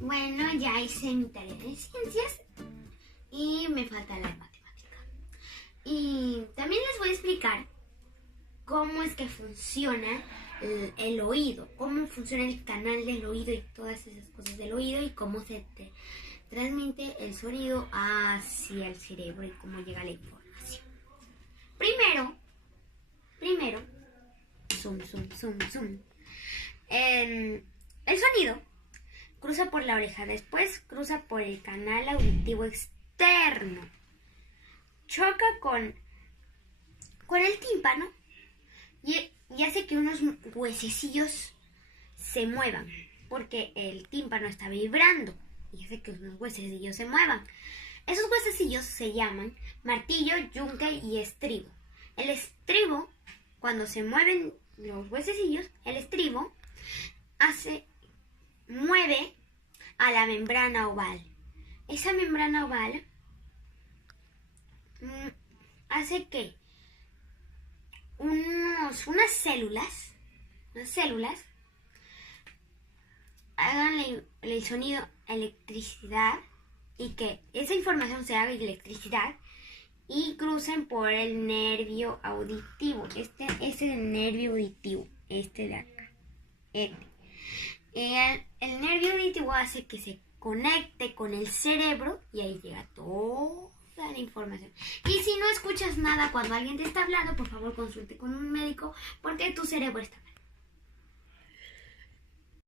Bueno, ya hice mi tarea de ciencias y me falta la matemática. Y también les voy a explicar cómo es que funciona el oído, cómo funciona el canal del oído y todas esas cosas del oído y cómo se transmite el sonido hacia el cerebro y cómo llega la información. Primero, zoom. El sonido cruza por la oreja, después cruza por el canal auditivo externo, choca con el tímpano y hace que unos huesecillos se muevan, porque el tímpano está vibrando y hace que unos huesecillos se muevan. Esos huesecillos se llaman martillo, yunque y estribo. El estribo, cuando se mueven los huesecillos, el estribo mueve a la membrana oval. Esa membrana oval hace que unas células hagan el sonido electricidad y que esa información se haga electricidad y crucen por el nervio auditivo. Este es el nervio auditivo, este de acá. El nervio auditivo hace que se conecte con el cerebro y ahí llega toda la información. Y si no escuchas nada cuando alguien te está hablando, por favor consulte con un médico porque tu cerebro está mal.